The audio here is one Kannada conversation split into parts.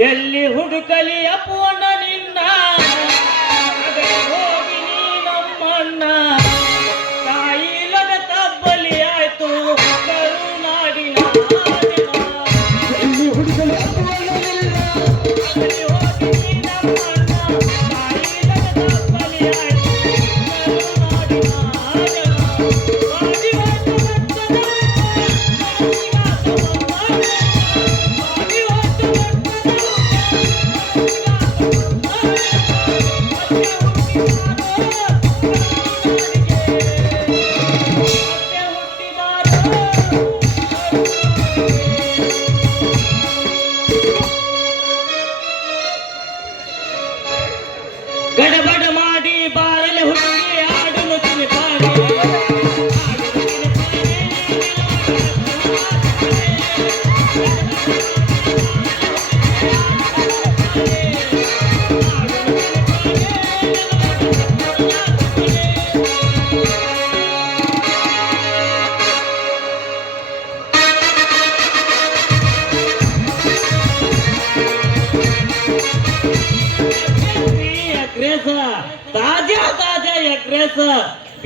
ಎಲ್ಲಿ ಹುಡುಕಲಿ ಅಪ್ಪನ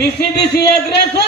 Y si me si agresa.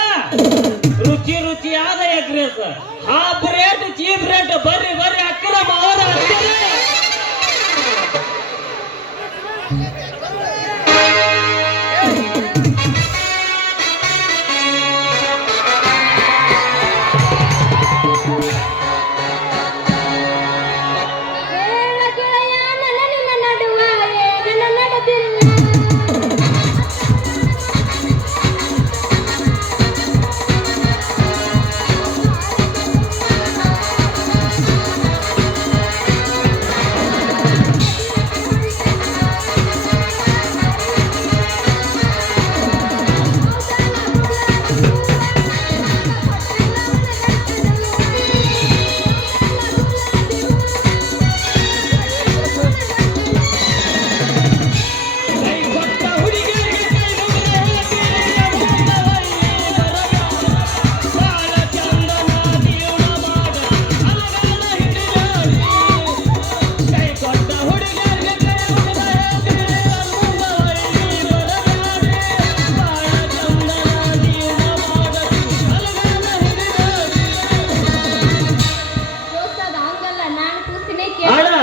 ஆனா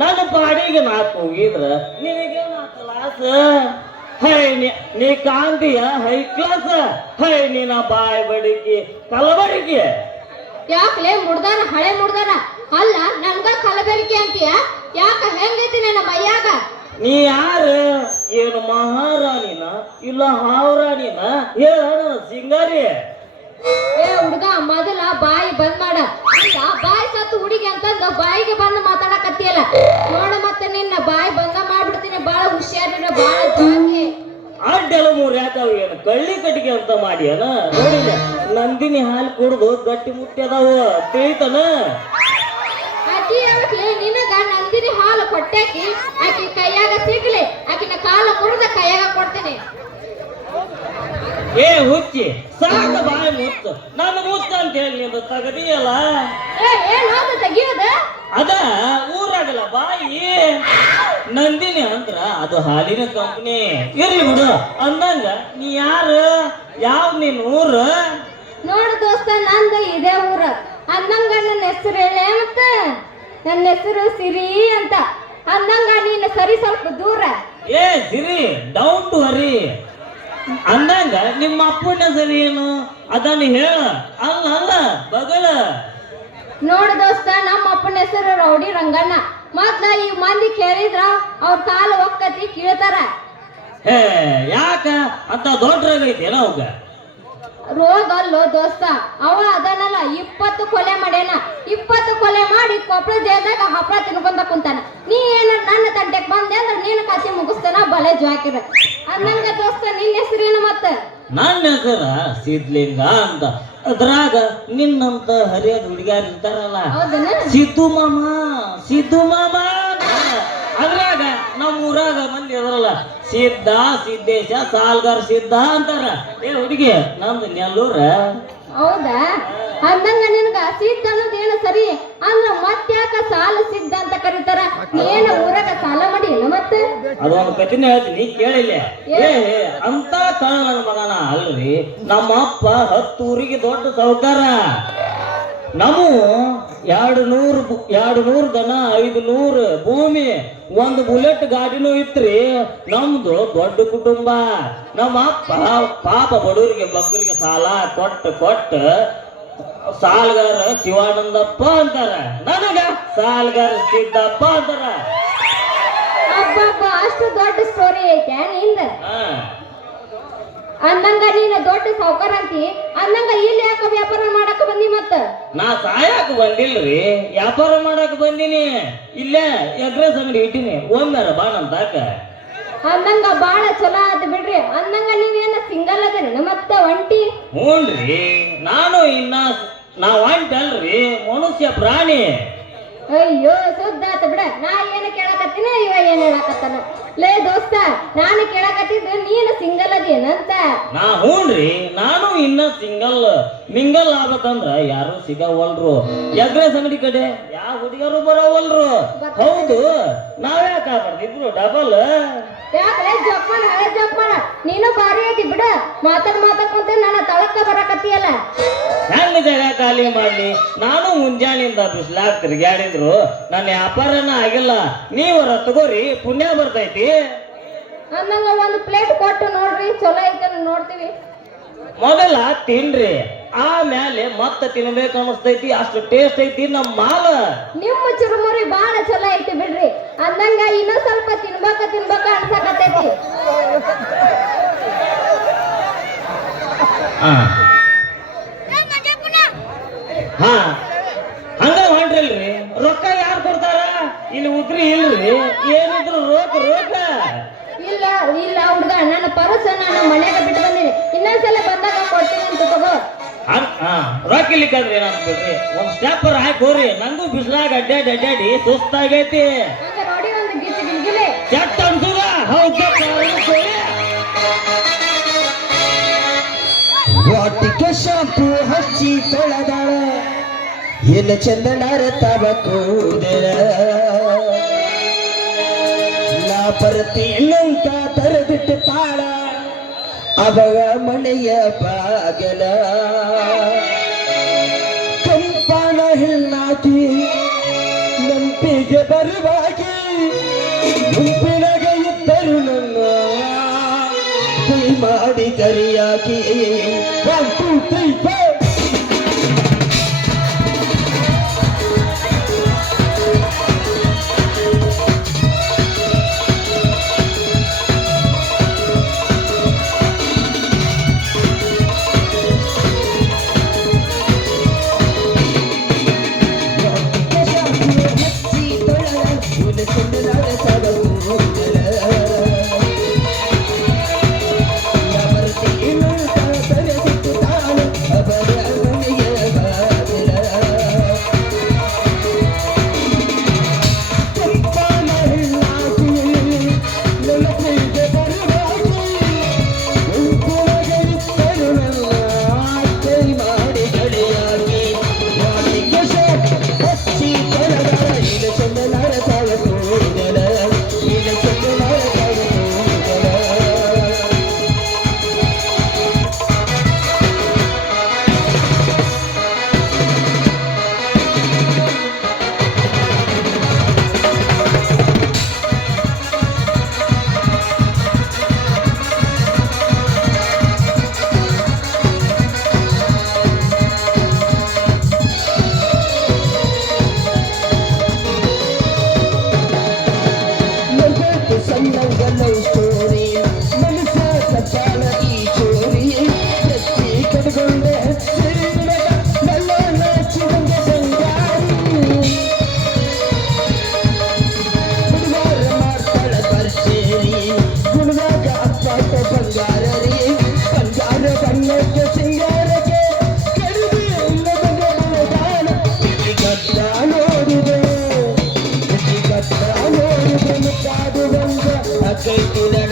ನನ್ನ ಬಾಡಿಗೆ ನಾ ಹೋಗಿದ್ರ ನಿನಗೇನ ಕ್ಲಾಸ್ ಹೈ ನೀ ಕಾಂತಿಯ ಹೈ ಕ್ಲಾಸ್ ಹೈ ನೀನ ಬಾಯ್ ಬಡಿಕೆ ಕಲಬಡಿಕೆ ಯಾಕಲೇ ಮುಡ್ದಾರ ಹಳೆ ಮುಡ್ದಾರ ಅಲ್ಲ ನನ್ಗ ಕಲಬೆರಿಕೆ ಅಂತೀಯ? ಯಾಕ ಹೆಂಗೈತಿ ನನ್ನ ಮೈಯಾಗ? ನೀ ಯಾರು? ಏನು ಮಹಾರಾಣಿನ ಇಲ್ಲ ಹಾವರಾಣಿನ? ಹೇಳ ಸಿಂಗಾರಿ. ಏ ಹುಡುಗ ಮೊದಲ ಬಾಯಿ ಬದ ಬಾಯಿ ಸತ್ತು ಹುಡುಗಿ ಅಂತಂದು ಬಾಯಿಗೆ ಬಂದು ಮಾತಾಡಕತ್ತಿಯಲ್ಲ. ನೋಡ ಮತ್ತೆ ನಿನ್ನ ಬಾಯಿ ಬಂದ ಮಾಡ್ಬಿಡ್ತೀನಿ ಬಾಳ ಹುಷಾರಿನ ಬಾಳ ಜಾಗಿ ಅಡ್ಡೆಲ್ಲ ಮೂರ್ ಯಾಕಾವ ಏನು? ಕಳ್ಳಿ ಕಟ್ಟಿಗೆ ಅಂತ ಮಾಡ್ಯಾನ? ನೋಡಿಲ್ಲ. ನಂದಿನಿ ಹಾಲು ಕುಡ್ದು ಗಟ್ಟಿ ಮುಟ್ಟಿ ಅದಾವ ತಿಳಿತನ ಆಕಿ ಯಾವತ್ಲೆ ನಿನಗ ನಂದಿನಿ ಹಾಲು ಕೊಟ್ಟಾಕಿ ಆಕಿ ಕೈಯಾಗ ಸಿಗ್ಲಿ ಆಕಿನ ಕಾಲ ಮುರಿದ ಕೈಯಾಗ ಕೊಡ್ತೀನಿ. ಏ ಹುಚ್ಚಿ ಸಾಕ ಬಾಯಿ ಮುತ್ತು ನನ್ನ ಮುತ್ತ ಅಂತ ಹೇಳಿ ನಿಂದು ತಗದಿಯಲ್ಲ ಅದ ಊರಾಗಲ್ಲ ಬಾಯಿ. ನಂದಿನಿ ಅಂದ್ರ ಅದು ಹಾಲಿನ ಕಂಪ್ನಿ. ಇರ್ಲಿ ಬಿಡು ಅಂದಂಗ ನೀ ಯಾರು? ಯಾವ ನಿನ್ ಊರು? ನೋಡು ದೋಸ್ತ ನಂದು ಇದೇ ಊರ. ಅಂದಂಗ ನನ್ನ ಹೆಸರು ಹೇಳೇ ಮತ್ತ? ನನ್ನ ಹೆಸರು ಸಿರಿ ಅಂತ. ಅಂದಂಗ ನೀನು ಸರಿ ಸ್ವಲ್ಪ ದೂರ. ಏ ಸಿರಿ ಡೌನ್ ಟು ಹರಿ ಅಂದಂಗ ನಿಮ್ಮ ಅಪ್ಪನ ಸರಿ ಏನು? ಅದನ್ನ ಹೇಳ. ಅಲ್ಲ ಅಲ್ಲ ಬಗಲ. ನೋಡ ದೋಸ್ತ ನಮ್ಮ ಅಪ್ಪನ ಹೆಸರು ರೌಡಿ ರಂಗಣ್ಣ. ಮೊದ್ಲ ಈ ಮಂದಿ ಕೇಳಿದ್ರ ಅವ್ರ ಕಾಲು ಒಕ್ಕತಿ ಕೀಳ್ತಾರ. ಹೇ ಯಾಕ? ಅಂತ ದೊಡ್ಡ ರೋಗ ಏನೋ ಅವಾಗ. ರೋಗ ಅಲ್ಲೋ ದೋಸ್ತ. ಅವ ಅದನ್ನಲ್ಲ ಇಪ್ಪತ್ತು ಕೊಲೆ ಮಾಡ್ಯಾನ. ಇಪ್ಪತ್ತು ಕೊಲೆ ಮಾಡಿ ಕೊಪ್ಪಳ ದೇಹದಾಗ ಹಪ್ಪಳ ತಿನ್ಕೊಂತ ಕುಂತಾನ. ನೀ ಏನ ನನ್ನ ತಂಟೆಗೆ ಬಂದೆ ಅಂದ್ರೆ ನೀನು ಕಾಸಿ ಮುಗಿಸ್ತಾನ ಬಲೆ ಜ್ವಾಕಿರ ಅನ್ನಂಗ ದೋಸ್ತ ನಿನ್ನ ಹೆಸರೇನು ಮತ್ತೆ? ನನ್ನ ಹೆಸರ ಸಿದ್ಲಿಂಗ ಅಂತ ಅದ್ರಾಗ ನಿನ್ನಂತ ಹರಿಯದ ಹುಡುಗ್ಯಾರ ಇರ್ತಾರಲ್ಲ. ಸಿದ್ದು ಮಾಮ ಸಿದ್ದು ಮಾಮ ಅಂತ. ಅದ್ರಾಗ ನಮ್ಮ ಊರಾಗ ಮಂದಿ ಅದ್ರಲ್ಲ ಸಿದ್ಧ ಸಿದ್ದೇಶ ಸಾಲ್ಗಾರ್ ಸಿದ್ಧ ಅಂತಾರ. ಏ ಹುಡುಗಿ ನಮ್ದು ನೆಲ್ಲೂರ? ಹೌದಾ? ಅಂದಂಗ ನಿನಗ ಸಿದ್ಧ ಅನ್ನೋದು ಏನು ಸರಿ. ಅಂದ್ರ ಮತ್ತ್ಯಾಕ ಸಾಲ ಸಿದ್ಧ ಅಂತ ಕರೀತಾರ. ಏನ ಊರಾಗ ಸಾಲ ಮಾಡಿ ಇಲ್ಲ ಮತ್ತೆ? ಅದೊಂದು ಕಥೆನೇ ಹೇಳ್ತೀನಿ ಕೇಳಿಲ್ಲ ಏ ಅಂತ ಕಾಣ ನನ್ನ ಮಗನ ಅಲ್ರಿ. ನಮ್ಮ ಅಪ್ಪ ಹತ್ತು ಊರಿಗೆ ದೊಡ್ಡ ಸಾಹುಕಾರ ನಮ್ಮ ಎರಡು ನೂರು ಎರಡು ನೂರು ದನ ಐದು ನೂರು ಭೂಮಿ ಒಂದು ಬುಲೆಟ್ ಗಾಡಿನೂ ಇತ್ರಿ. ನಮ್ದು ದೊಡ್ಡ ಕುಟುಂಬ. ನಮ್ಮ ಅಪ್ಪ ಪಾಪ ಬಡವರಿಗೆ ಬಗ್ಗರಿಗೆ ಸಾಲ ಕೊಟ್ಟು ಕೊಟ್ಟು ಸಾಲ್ಗಾರ ಶಿವಾನಂದಪ್ಪ ಅಂತಾರ. ನನಗ ಸಾಲ್ಗಾರ ಸಿದ್ದಪ್ಪ ಅಂತಾರ. ಅಷ್ಟು ದೊಡ್ಡ ಸ್ಟೋರಿ ಐತೆ ಅಂದಂಗ ನೀನು ದೊಡ್ಡ ಸಾವುಕಾರ ಅಂತಿ ಅಂದಂಗ ಇಲ್ಲಿ ಯಾಕ ವ್ಯಾಪಾರ ಮಾಡಕ ಬಂದಿ ಮತ್ತ? ನಾ ಸಾಯಕ್ ಬಂದಿಲ್ರಿ ವ್ಯಾಪಾರ ಮಾಡಕ್ ಬಂದಿನಿ. ಇಲ್ಲ ಎಗ್ರೆಸ್ ಅಂಗಡಿ ಇಟ್ಟಿನಿ ಒಂದರ ಬಾ ನಮ್ ತಾಕ ಅಂದಂಗ ಬಾಳ ಚಲೋ ಆತ್ ಬಿಡ್ರಿ ಅಂದಂಗ ನೀವೇನ ಸಿಂಗಲ್ ಅದರಿ ಮತ್ತ ಒಂಟಿ? ಹ್ಞೂನ್ರಿ ನಾನು ಇನ್ನ ನಾ ಒಂಟಲ್ರಿ ಮನುಷ್ಯ ಪ್ರಾಣಿ. ಅಯ್ಯೋ ಸುದ್ದಾತ ಬಿಡ. ನಾ ಏನು ಕೇಳಕತ್ತೀನಿ, ಇವ ಏನ್ ಹೇಳಕತ್ತಾನ. ಲೇ ದೋಸ್ತ, ನಾನು ಕೇಳಕತ್ತಿದ್ದು ನೀನು ಸಿಂಗಲ್ ಅದೇನಂತ? ನಾ ಹ್ಞೂನ್ರಿ ನಾನು ಇನ್ನ ಸಿಂಗಲ್ ಮಿಂಗಲ್ ಆಗ್ಬೇಕಂದ್ರ ಯಾರು ಸಿಗವಲ್ರು? ಎಗ್ರೆಸ್ ಅಂಗಡಿ ಕಡೆ ಯಾವ ಹುಡುಗರು ಬರೋವಲ್ರು? ಹೌದು ನಾವ್ಯಾಕ ಇಬ್ರು ಡಬಲ್ ಹಳೆ ನೀನು ಭಾರಿ ಐತಿ ಬಿಡ. ಮಾತಾಡ್ ಮಾತಾಡ್ಕೊಂತ ನನ್ನ ತಳಕ ಬರಕತ್ತಿಯಲ್ಲ. ಹೆಂಗ್ ಜಾಗ ಖಾಲಿ ಮಾಡ್ಲಿ? ನಾನು ಮುಂಜಾನೆಯಿಂದ ಬಿಸ್ಲಾಗ್ ತಿರ್ಗ್ಯಾಡಿದ್ರು ನನ್ನ ವ್ಯಾಪಾರನ ಆಗಿಲ್ಲ. ನೀವರ ತಗೋರಿ ಪುಣ್ಯ ಬರ್ತೈತಿ. ಅಂದಂಗ ಒಂದು ಪ್ಲೇಟ್ ಕೊಟ್ಟು ನೋಡ್ರಿ ಚಲೋ ಐತೆ ನೋಡ್ತೀವಿ. ಮೊದಲ ತಿನ್ರಿ. ಆಮೇಲೆ ಮತ್ತೆ ತಿನ್ಬೇಕು ಅನಿಸ್ತೈತಿ ಅಷ್ಟು ಟೇಸ್ಟ್ ಐತಿ ನಮ್ಮ ಮಾಲ. ನಿಮ್ಮ ಚುರುಮುರಿ ಬಹಳ ಚಲೋ ಐತಿ ಬಿಡ್ರಿ. ಅಂದಂಗ ಇನ್ನೂ ಸ್ವಲ್ಪ ತಿನ್ಬೇಕ ತಿನ್ಬೇಕ ಅನ್ಸಕತ್ತೈತಿ. ಹಾ. ಹಂಗ ಮಾಡ್ರಲ್ರಿ ರೊಕ್ಕ ಯಾರು ಕೊಡ್ತಾರ? ಇಲ್ಲಿ ಉದ್ರಿ ಇಲ್ರಿ ಏನಿದ್ರು ರೋಕ್ ರೋಕ. ಇಲ್ಲ ಇಲ್ಲ ಹುಡ್ಗ ನನ್ನ ಪರಸ ನಾನು ಮನೆಗೆ ಬಿಟ್ಟು ಬಂದಿನಿ. ಇನ್ನೊಂದ್ಸಲ ಬಂದಾಗ ಕೊಡ್ತೀನಿ ಅಂತ ತಗೋ. ರೊಕ್ಕ ಇಲ್ಲಿಕ್ಕಂದ್ರೆ ಏನಂತ ಬಿಡ್ರಿ ಒಂದ್ ಸ್ಟೆಪ್ಪರ್ ಹಾಕಿ ಹೋರಿ ನಂಗೂ ಬಿಸಿಲಾಗ ಅಡ್ಡಾಡಿ ಅಡ್ಡಾಡಿ ಸುಸ್ತಾಗೈತಿ. ಕೆಟ್ಟ ಅನ್ಸುದ? ಹೌದು. ವಾಟಿಕೆ ಶಾಂಪು ಹಚ್ಚಿ ತೊಳೆದಾಳ ಎಲ್ಲ ಚಂದನಾರ ತವ ಕೂದಲ ನಾ ಬರ್ತೀನಂತ ತರದಿಟ್ಟು ತಾಳ. ಅವಳ ಮನೆಯ ಬಾಗಲ. ಕಂಪನ ಹೆಣ್ಣಾಕಿ ನಂಬಿಗೆ ಬರುವಾಗಿ ಗುಂಪಿನಗೆ ಇದ್ದರು ನನ್ನ ಕೈ ಮಾಡಿ ಕರಿಯಾಕಿ. One two three take it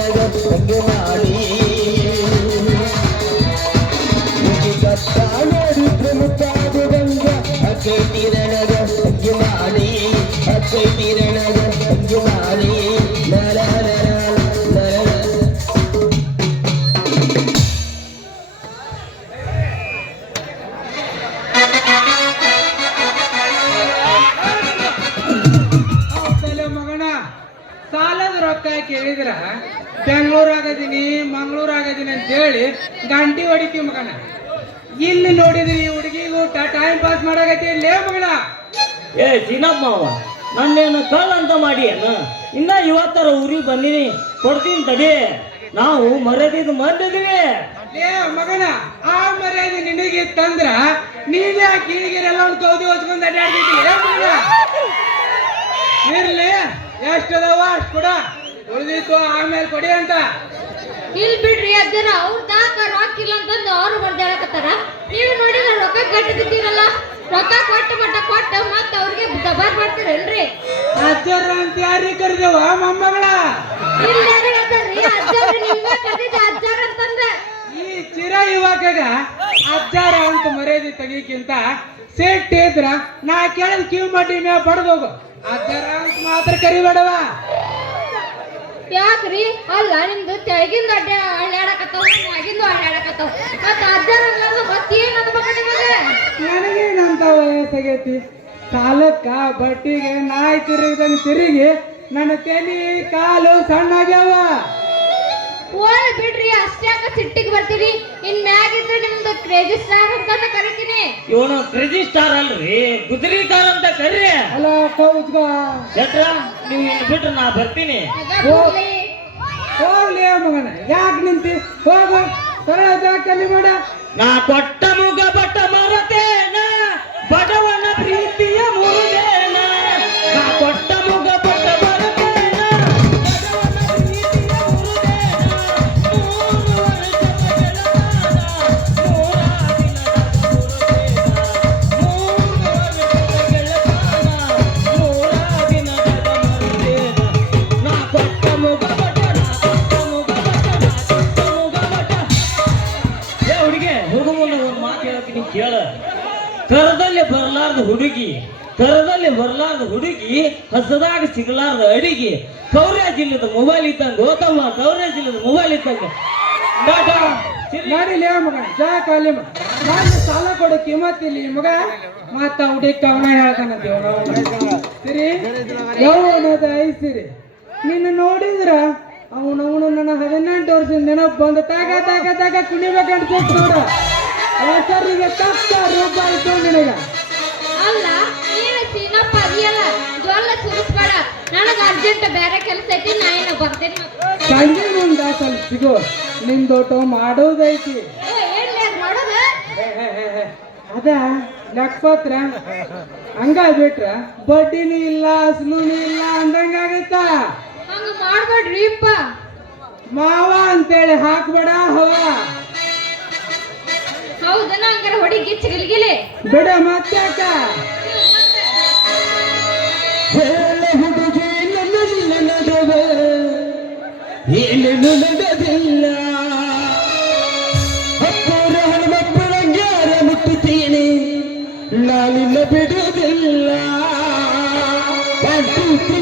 four ಇದೀನಿ ಅಂತ ಹೇಳಿ ಗಂಟಿ ಹೊಡಿತೀವಿ ಮಗನ. ಇಲ್ಲಿ ನೋಡಿದ್ರಿ ಈ ಹುಡುಗಿಗೂ ಟೈಮ್ ಪಾಸ್ ಮಾಡಾಕತ್ತಿ ಲೇ ಮಗನ ಏ ಚಿನ್ನಮ್ಮವ ನನ್ನೇನು ಕಲ್ ಅಂತ ಮಾಡಿ ಅನ್ನ ಇನ್ನ ಇವತ್ತರ ಊರಿಗೆ ಬಂದಿನಿ. ಕೊಡ್ತೀನಿ ತಡಿ. ನಾವು ಮರ್ಯಾದಿದ್ ಮರ್ದಿದೀವಿ. ಏ ಮಗನ ಆ ಮರ್ಯಾದೆ ನಿನಗೆ ತಂದ್ರ ನೀನೇ ಕೀಗಿರೆಲ್ಲ ಒಂದು ಕೌದಿ ಹೊಚ್ಕೊಂಡು ಅಡ್ಡಾಡ್ತಿದ್ದೀನಿ ಇರ್ಲಿ ಎಷ್ಟದವ ಅಷ್ಟು ಕೂಡ. ಉಳಿದಿತ್ತು ಆಮೇಲೆ ಕೊಡಿ ಅಂತ. ಇಲ್ ಬಿಡ್ರಿ ಅಜ್ಜರ ಅವ್ರ ತಾಕ ರೊಕ್ಕ ಇಲ್ಲ ಅಂತಂದು ಅವ್ರು ಬರ್ದಾಡಕತ್ತಾರ ನೀವು ನೋಡಿದ್ರ ರೊಕ್ಕ ಕಟ್ಟಿದ್ದೀರಲ್ಲ ರೊಕ್ಕ ಕೊಟ್ಟು ಮಟ್ಟ ಕೊಟ್ಟು ಮತ್ತ ಅವ್ರಿಗೆ ದಬಾರ್ ಮಾಡ್ತೀರೇನ್ರಿ? ಅಜ್ಜರ ಅಂತ ಯಾರಿಗೆ ಕರೆದೇವ ಮೊಮ್ಮಗಳ? ಇಲ್ಲ ಹೇಳ್ತಾರ್ರಿ? ಅಜ್ಜರ ನಿಮ್ಗ ಕರ್ದಿದ್ದ ಅಜ್ಜರ ಅಂತಂದ್ರೆ ಈ ಚಿರ ಯುವಕಗ ಅಜ್ಜಾರ ಅಂತ ಮರ್ಯಾದೆ ತೆಗಿಕ್ಕಿಂತ ಸೇಟ್ ಇದ್ರ ನಾ ಕೇಳಿದ ಕಿವಿ ಮಡ್ಡಿ ಮ್ಯಾ ಪಡೆದೋಗು ಅಜ್ಜಾರ ಅಂತ ಮಾತ್ರ ಕರಿಬೇಡವ? ಯಾಕ್ರಿ? ಅಲ್ಲ, ನಿಮ್ದು ತೆಳಗಿಂದ ಅಡ್ಡ ಅಳ್ಳಾಡಕತ್ತಾವ ಮ್ಯಾಗಿಂದು ಅಳ್ಳಾಡಕತ್ತಾವ ಮತ್ತ ಅಜ್ಜರ ಅನ್ನೋದು ಮತ್ತೇನ್ ಅನ್ಬೇಕು ನಿಮಗೆ? ನನಗೇನಂತ ವಯಸ್ಸಾಗೈತಿ ಕಾಲಕ್ಕ ಬಟ್ಟಿಗೆ ನಾಯಿ ತಿರುಗಿದಂಗೆ ತಿರುಗಿ, ನನ್ನ ತಲೆ ಕಾಲು ಸಣ್ಣಾಗ್ಯಾವ. ಓಯ್ ಬಿಡ್ರಿ ಅಷ್ಟ್ಯಾಕ ಸಿಟ್ಟಿಗೆ ಬರ್ತೀರಿ? ಇನ್ ಮ್ಯಾಗಿದ್ರೆ ನಿಮ್ದು ಕ್ರೇಜಿ ಸ್ಟಾರ್ ಅಂತ ಕರಿತೀನಿ. ಇವನು ಕ್ರೇಜಿ ಸ್ಟಾರ್ ಅಲ್ರಿ ಗುದ್ರಿ ಕಾರ್ ಅಂತ ಕರ್ರಿ. ಅಲ್ಲ ಕೌಜ್ಗ. ಶೆಟ್ರ ನೀವು ಇನ್ನು ಬಿಟ್ರೆ ನಾ ಬರ್ತೀನಿ. ಹೋಗ್ಲಿ. ಮಗನ ಯಾಕೆ ನಿಂತಿ? ಹೋಗು ಸರಳ ಜಾಕಲ್ಲಿ ಮಾಡ ನಾ ಕೊಟ್ಟ ಮುಗ ಬಟ್ಟ ಮರತೇನ ಹಸದಾಗ ಸಿಗ್ಲಾರ್ದ ಅಡಿಗೆ. ಕೌರ್ಯ ಜಿಲ್ಲೆದ ಮೊಬೈಲ್ ಇದ್ದಂಗ ಗೌತಮ ಕೌರ್ಯ ಜಿಲ್ಲೆದ ಮೊಬೈಲ್ ಇದ್ದಂಗ. ನಡಿಲಿ ಮಗ ಜಾ ಕಾಲಿ ಮಗ. ನಾನು ಸಾಲ ಕೊಡೋ ಕಿಮ್ಮತ್ ಇಲ್ಲಿ ಮಗ. ಮತ್ತ ಹುಡುಕ ಅವನ ಹೇಳ್ತಾನಂತ ಸರಿ ಯಾವ ಅನ್ನೋದು ಐಸಿರಿ ನಿನ್ನ ನೋಡಿದ್ರ? ಅವನವನು ನನ್ನ ಹದಿನೆಂಟು ವರ್ಷದ ನೆನಪು ಬಂದು ತಾಗ ತಾಗ ತಾಗ ಕುಣಿಬೇಕಂತ ಕೂತ್ ನೋಡ. ಹೆಸರಿಗೆ ತಕ್ಕ ರೂಪಾಯಿ ನಿನಗ. ಅಲ್ಲ ನೀನು ಅದಿಯಲ್ಲ. ಜೋಲ್ಲ ಸುರಿಸ್ಬೇಡ ನನಗ ಅರ್ಜೆಂಟ್ ಬೇರೆ ಕೆಲಸ ಐತಿ ನಾ ಏನು ಬರ್ತೀನಿ. ಸಂಜೆ ಮುಂದ ಸ್ವಲ್ಪ ಸಿಗು. ನಿಂದೋಟ ಮಾಡೋದೈತಿ. ಏನ್ಲೇ ಅದ್ ಮಾಡೋದು. ಅದ ನಕ್ಪತ್ರ ಹಂಗ ಬಿಟ್ರ ಬಡ್ಡಿನೂ ಇಲ್ಲ ಅಸಲೂನು ಇಲ್ಲ ಅಂದಂಗ ಆಗತ್ತ. ಹಂಗ ಮಾಡ್ಬೇಡ್ರಿ ಅಪ್ಪ ಮಾವ ಅಂತೇಳಿ ಹಾಕ್ಬೇಡ ಹವ. ಹೌದನ ಹಂಗಾರ ಹೊಡಿ ಗಿಚ್ಚ ಗಿಲ್ಗಿಲಿ. ಬಿಡ ಮತ್ತ್ಯಾಕ? ಹೇಳ ಹುಡುಗಿ ನನ್ನಲ್ಲಿ ನಡೆವ ಏನೇನು ನಡೆದಿಲ್ಲ ಅಪ್ಪರ ಹನುಮಪ್ಪನ ಗ್ಯಾರ ಮುಟ್ಟುತ್ತೀನಿ. ನಾನಿಲ್ಲ ಬಿಡುವುದಿಲ್ಲ. One two three